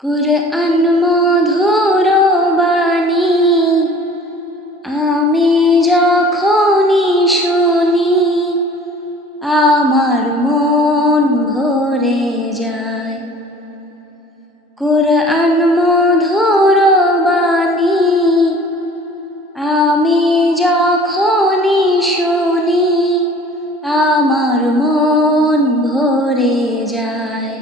কুরআন মধুর বাণী আমি যখনই শুনি আমার মন ভরে যায়। কুরআন মধুর বাণী আমি যখনই শুনি আমার মন ভরে যায়।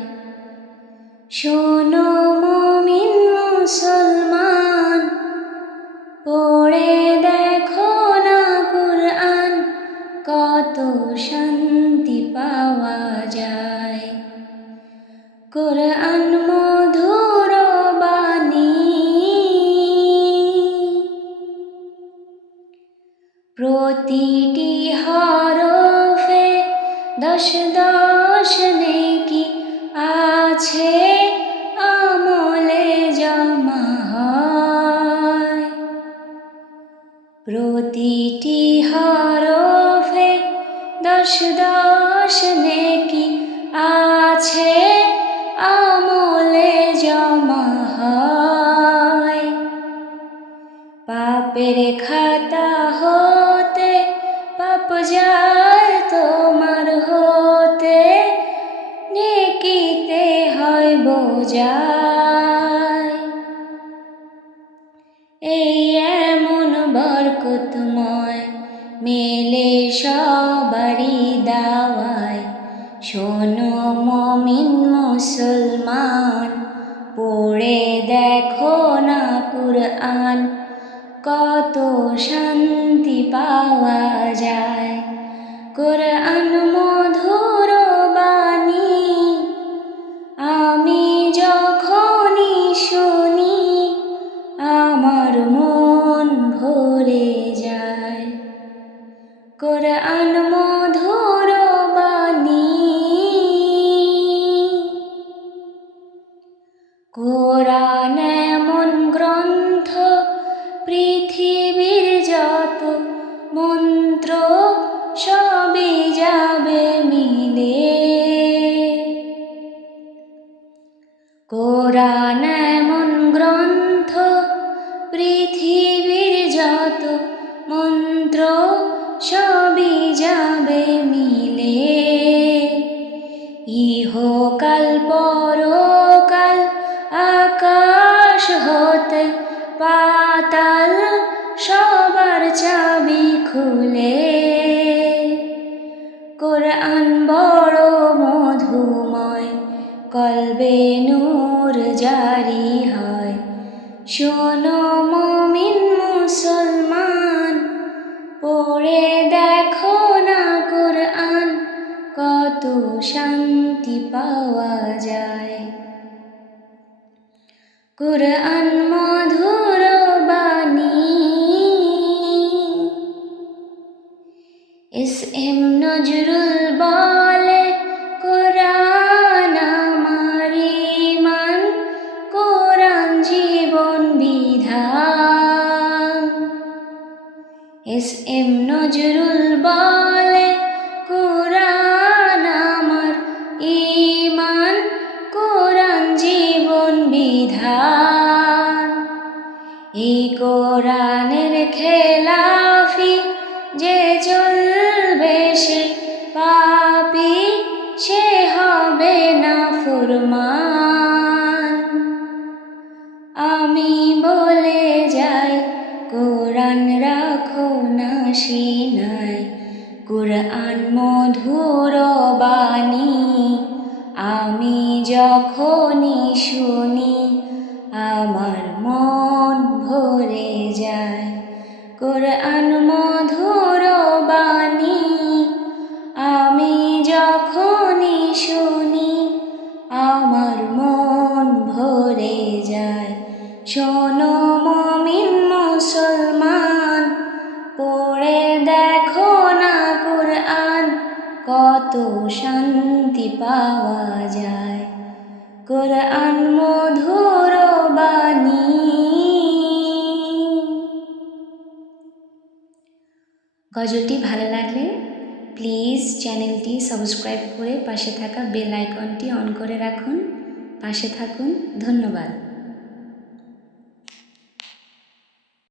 শোনো মুমিন মুসলমান, পড়ে দেখো না কুরআন, কত শান্তি পাওয়া যায়। কুরআন মধুর বাণী প্রতিটি হরফে দশ দশ নেকি আছে, আমলে জমা হয়। প্রতিটি হরফে দশ দশ নেকি আছে, আমলে জমা হয়। পাপের খাতা হতে পাপ যায় তোমার হতে, নেকিতে হয় বোঝায়। এই এমন বরকতময় মেলে সবারই দাওয়ায়। শোনো মুমিন মুসলমান, পড়ে দেখো না কুরআন, কত শান্তি পাওয়া যায়। কুরআন মধুর বাণী আমি যখনই শুনি আমার মন ভরে যায়। কুরআন মধুর বাণী কুরআন এমন গ্রন্থ, পৃথিবীর যত মন্ত্র সবই যাবে মিলে। কুরআন এমন গ্রন্থ, পৃথিবীর যত মন্ত্র সবই যাবে মিলে। ইহকাল পরকাল আকাশ হতে পাতাল সবার চাবি খুলে। কুরআন বড় মধুময়, কলবে নূর জারি হয়। শোনো মুমিন মুসলমান, পড়ে দেখো না কুরআন, কত শান্তি পাওয়া যায়। কুরআন মধুর বাণী এস এম নজরুল বলে, কুরআন আমার ঈমান, কুরআন জীবন বিধান। এস এম নজরুল বলে, কুরআন আমার ঈমান, কুরআন জীবন বিধান। এই কুরআনের খেলাফি যে চলবে সে পাপী, সে হবে নাফরমান। আমি বলে যাই কুরআন রাখো না সিনায়। কুরআন মধুর বাণী আমি যখনই শুনি আমার মন ভরে যায়। কুরআন মধুর বাণী আমি যখনই শুনি আমার মন ভরে যায়। শোনো মুমিন মুসলমান, পড়ে দেখো না কুরআন, কত শান্তি পাওয়া যায়। কুরআন মধুর বাণী। গজলটি ভালো লাগলে প্লিজ চ্যানেলটি সাবস্ক্রাইব করে পাশে থাকা বেল আইকনটি অন করে রাখুন। পাশে থাকুন। ধন্যবাদ।